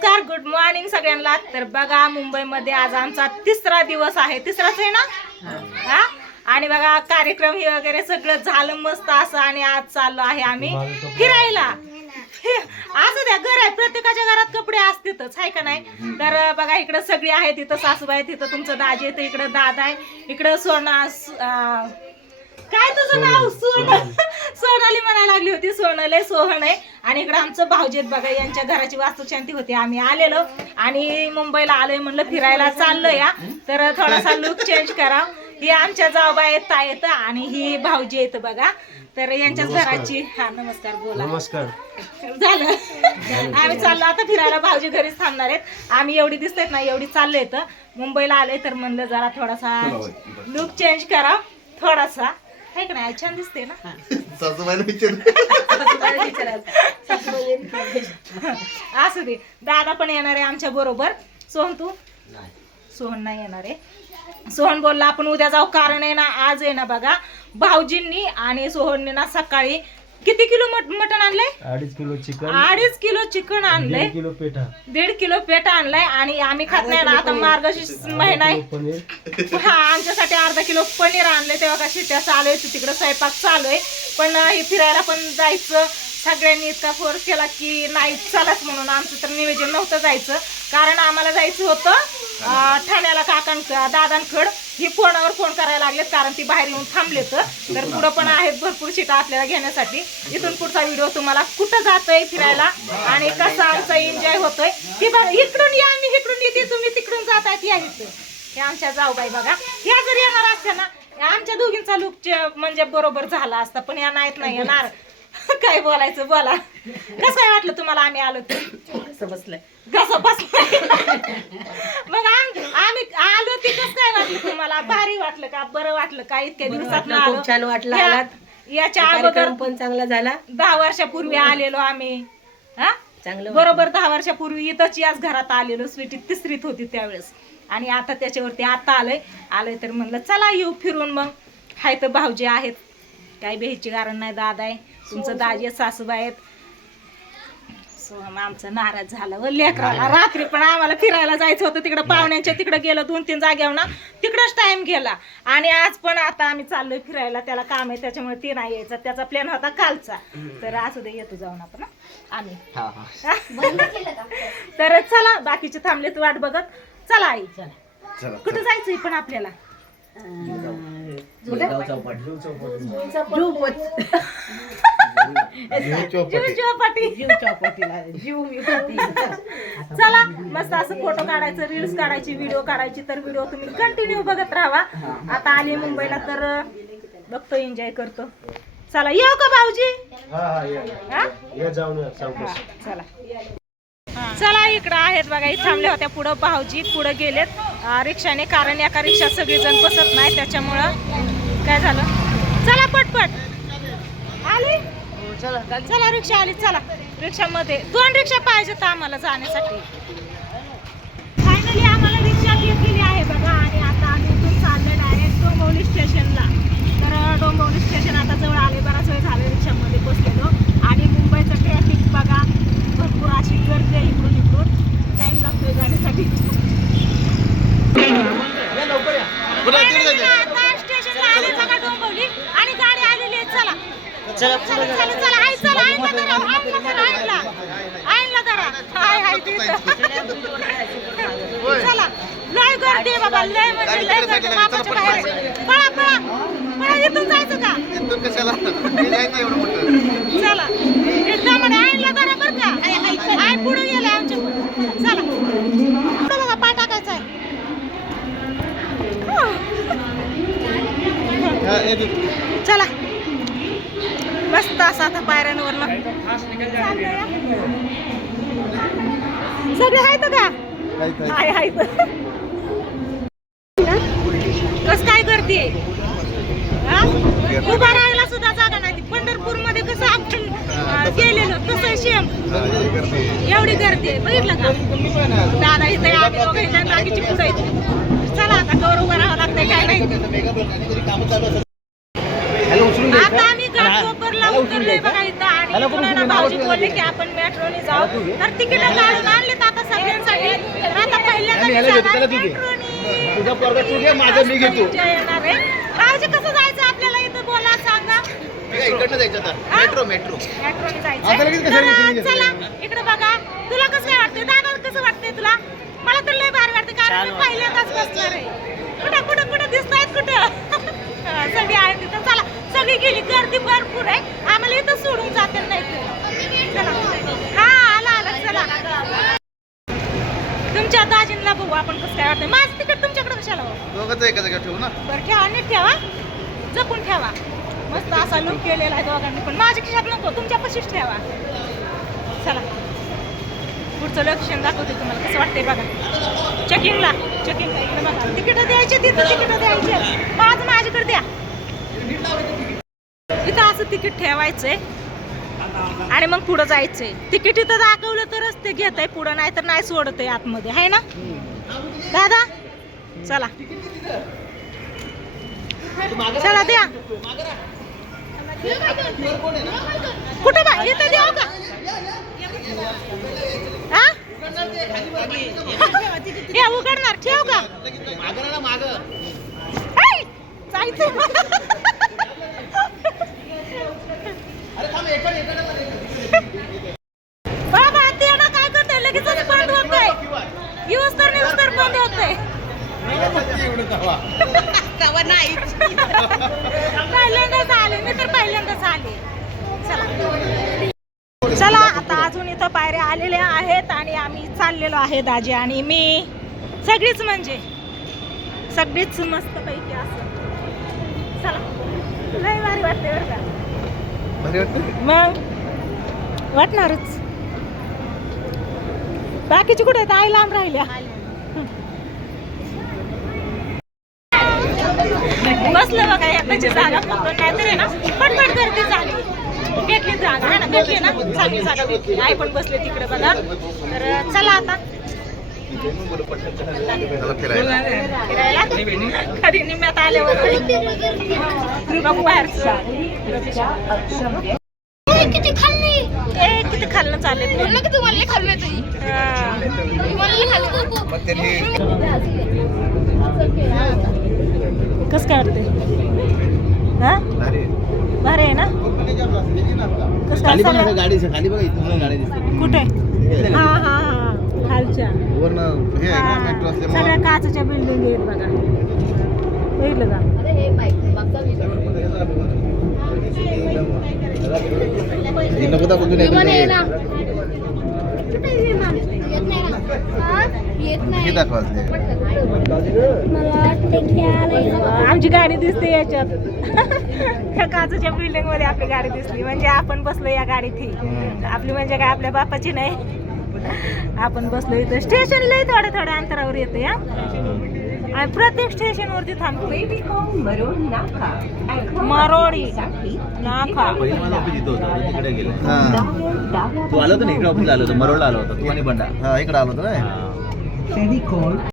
नमस्कार, good morning सगळ्यांना। तर बघा, मुंबईमध्ये आज आमचा तिसरा दिवस आहे, तिसराच आहे ना हा। आणि बघा कार्यक्रम हे वगैरे सगळं झालं मस्त असं, आणि आज चाललो आहे आम्ही फिरायला। असं द्या, घर आहे, प्रत्येकाच्या घरात कपडे असतातच, आहे का नाही। तर बघा इकडं सगळी आहे, तिथं सासूबाई, तिथं तुमचं दाजी आहे, इकडं दादा आहे, इकडं सोना, काय तुझं नाव? सोनाली म्हणायला लागली होती, सोनले सोहन आहे। आणि इकडे आमचं भाऊजी आहेत बघा, यांच्या घराची वास्तुशांती होती, आम्ही आलेलो आणि मुंबईला आलोय, म्हणलं फिरायला चाललो या, तर थोडासा लुक चेंज करा। ही आमच्या जाऊबाई आहेत, ताई आहेत, आणि ही भाऊजी आहेत बघा, तर यांच्याच घराची। हा नमस्कार, बोला। नमस्कार। झालं, आम्ही चाललो आता फिरायला, भाऊजी घरीच थांबणार आहेत। आम्ही एवढी दिसतेत ना, एवढी चाललोय तर मुंबईला आलोय, तर म्हणलं जरा थोडासा लुक चेंज करा, थोडासा, आहे का नाही, छान दिसते ना। असू दे, दादा पण येणार आहे आमच्या बरोबर। सोहन तू? सोहन नाही येणार आहे, सोहन बोलला आपण उद्या जाऊ, कारण आहे ना आज आहे ना बघा, भाऊजींनी आणि सोहनने ना सकाळी किती किलो मटण आणलंय? 2.5 किलो चिकन, 2.5 किलो चिकन आणलंय, 1.5 किलो पेठा, 1.5 किलो पेठा आणलाय, आणि आम्ही खात नाही ना आता, मार्गशीर्ष महिना आहे। हा, आमच्यासाठी अर्धा किलो पनीर आणलंय, तेव्हा का शिट्या चालू आहे, तिकडं स्वयंपाक चालू आहे। पण हे फिरायला पण जायचं, सगळ्यांनी इतका फोर्स केला की नाही चलाच म्हणून, आमचं तर नियोजन नव्हतं जायचं, कारण आम्हाला जायचं होतं ठाण्याला, दादांकडं। ही फोनवर फोन करायला लागलेत, कारण ती बाहेर येऊन थांबलेत, तर पुढं पण आहेत भरपूर सीटा आपल्याला घेण्यासाठी। इथून पुढचा व्हिडिओ तुम्हाला कुठं जातोय फिरायला आणि कसा आमचा एन्जॉय होतोय ती इकडून या, मी इकडून येते, तुम्ही तिकडून जातायत या इथं। हे आमच्या जाऊबाई बघा, ह्या जर येणार असत्या ना, आमच्या दोघींचा लुक म्हणजे बरोबर झाला असता, पण या नाहीत नाही येणार। काय बोलायचं बोला, कसं काय वाटलं तुम्हाला आम्ही आलो तर? कसं बसलंय, कसं बसलंय मग आम्ही आलो ती कसं काय वाटलं तुम्हाला? भारी वाटलं का, बरं वाटलं का? इतक्या दिवसात खूप छान वाटलं आलात, याच्या अगोदर पण चांगला झाला, 10 वर्षापूर्वी आलेलो आम्ही, हा चांगलं बरोबर 10 वर्षापूर्वी इथंच याच घरात आलेलो, स्वीटी तिसरीत होती त्यावेळेस, आणि आता त्याच्यावरती आता आलोय तर म्हणलं चला येऊ फिरून। मग हाय तर भाऊजी आहेत, काही बेहीची कारण नाही, दादा आहे, तुमचं दाजी आहेत, सासूबाई आहेत। आमचं नाराज झालं व लेकराला, रात्री पण आम्हाला फिरायला जायचं होतं, तिकडं पाहुण्यांच्या तिकडे गेलो, 2-3 जागेवर ना, तिकडंच टाइम गेला। आणि आज पण आता आम्ही चाललोय फिरायला, त्याला काम आहे त्याच्यामुळे ते नाही यायचं, त्याचा प्लॅन होता कालचा, तर असू दे येतो जाऊन आपण आम्ही। तर चला, बाकीचे थांबलेत वाट बघत, चला आई कुठं जायचंय पण आपल्याला? चला मस्त असं फोटो काढायचं, रील्स काढायची, व्हिडिओ काढायची, तर व्हिडिओ तुम्ही कंटिन्यू बघत राहा। आता आली मुंबईला तर बघतो, एन्जॉय करतो। चला येऊ का भाऊजी? चला चला, इकडं आहेत बघा, इथं थांबल्या होत्या, पुढं भाऊजी पुढं गेलेत रिक्षाने, कारण एका रिक्षात सगळेजण बसत नाही, त्याच्यामुळं काय झालं। चला पटपट आली, चला रिक्षा आली, चला रिक्षामध्ये 2 रिक्षा पाहिजेत आम्हाला जाण्यासाठी। फायनली आम्हाला रिक्षा घेतलेली आहे बघा, आणि आता आम्ही इथून चाललोय डायरेक्ट डोंबिवली स्टेशनला। तर डोंबिवली स्टेशन आता जवळ आले, बराच वेळ झाले रिक्षामध्ये बसलेलो, आणि मुंबईचं ट्रॅफिक बघा, भरपूर अशी गर्दी आहे, इकडून टाइम लागतोय जाण्यासाठी। स्टेशनला आले बघा डोंबिवली, आणि गाडी आलेली आहे, चला चला चला चला आई, चला आईला धरा, आईला धरा, हाय हाय चला। लय गर्दी आहे बाबा, लय म्हणजे लय गर्दी, मापाच्या बाहेर। पळा पळा पळा, इथून जायचं का? चला एकदम आईला धरा बरं का, आई पुढे गेले आमच्या, चला पुढे बघा, पाय टाकायचा आहे। चला मस्त असं आता पायऱ्यांवर सगळे आहेत का? हाय कस काय गर्दी आहे, उभा राहायला सुद्धा जागा नाही। पंढरपूर मध्ये कसं आपण गेलेलो तसं सेम एवढी गर्दी आहे, बघितलं का? दादा इथे आम्ही दोघं इथे, बाकीची पुढे येते। चला आता कवर उभं राहावं लागतंय, काय नाही। आता आम्ही घाटकोपरला उतरलोय बघा इथं, आणि भाऊजी बोलले की आपण मेट्रोने जाऊ, तर तिकीट काढून आणलेत आता पहिल्यांसाठी आता पहिल्यांदा याला घेतो, त्याला तू घे. तुझा पोरगा तू घे, माझं मी घेतो. येणार आहे. भाऊजी कसं जायचं आपल्याला इथं बोला सांगा. इकडनं जायचं आता मेट्रो मेट्रो मेट्रोने आता लगेच जायचं. कशाला इकडे तर चला इकडे बघा. तुला कसं काय वाटतंय दादा, कसं वाटतंय तुला? मला तर लय भारी वाटतं कारण मी पहिल्यांदाच बसणार आहे. कुठं कुठं कुठं दिसतायत कुठं सगळी आहे तिथं. चला सगळी गेली, गर्दी भरपूर आहे. आम्हाला इथं सोडून जाते नाही चला. हा आला आला चला. तुमच्या दाजींना बघू आपण कसं काय वाटतंय. माझं तिकीट तुमच्याकडे कशाला हो? दोघंच एका जागा ठेवू ना. बरं ठेवा, नीट ठेवा, जपून ठेवा. मस्त असा लुक केलेला आहे दोघांनी पण. माझ्या खिशात नको, तुमच्या पशीच ठेवा. चला पुढचं लक्षण दाखवते तुम्हाला कसं वाटतंय बघा. चेकिंगला इकडे बघा. तिकीट द्यायचे तिथं, तिकीट द्यायचे. माझ्याकडे द्या. इथं असं तिकीट ठेवायचंय आणि मग पुढं जायचंय. तिकीट इथं दाखवलं तरच ते घेत आहे पुढं, नाही तर नाही सोडत आहे आतमध्ये, आहे ना दादा? चला चला द्या. कुठं बा इथं देऊ का? हा हे उघडणार, ठेव का? ऐ, जायचं. बाबा ते ना काय करतंय, लगेचच बंद होतंय. यूज तर बंद होतंय. पहिल्यांदाच आले मी तर, पहिल्यांदाच आले. चला आता अजून इथं पायऱ्या आलेल्या आहेत आणि आम्ही चाललेलो आहे दाजी आणि मी. सगळीच म्हणजे सगळीच मस्त पैकी असं. चला लय भारी वाटते बरं का. भारी वाटतं. मग वाटणारच. बाकीची कुठे आहेत? आई लांब राहिल्या. बसलं बघा एकदाची जागा पकडून, नाहीतर आहे ना पटपट गर्दी झाली. भेटली जागा आहे ना, भेटली ना चांगली जागा भेटली. आई पण बसले तिकडे बघा. तर चला आता फिरायला. कधी निम्यात आले होते बघू बाहेरचं. किती खाल्लं चालेल कस काय वाटते? हा भारी आहे ना. कस काय सगळं? गाडी खाली बघा, इथून गाडी दिसते कुठे? हा हा हा खालच्या सगळ्या काचच्या बिल्डिंग आहेत बघा. बघितलं का? आमची गाडी दिसते याच्यात. त्या काचच्या बिल्डिंग मध्ये आपली गाडी दिसली म्हणजे आपण बसलो या गाडीत. आपली म्हणजे काय आपल्या बापाची नाही. आपण बसलो इथं. स्टेशन लय थोड्या अंतरावर येते. आणि प्रत्येक स्टेशन वरती थांबतो. मरोडी नाका. तू आलो होतो ना इकडे, ऑफिसला आलो होतो, मरोडला आलो होतो तू आणि बंडा. इकडे आलो होतो.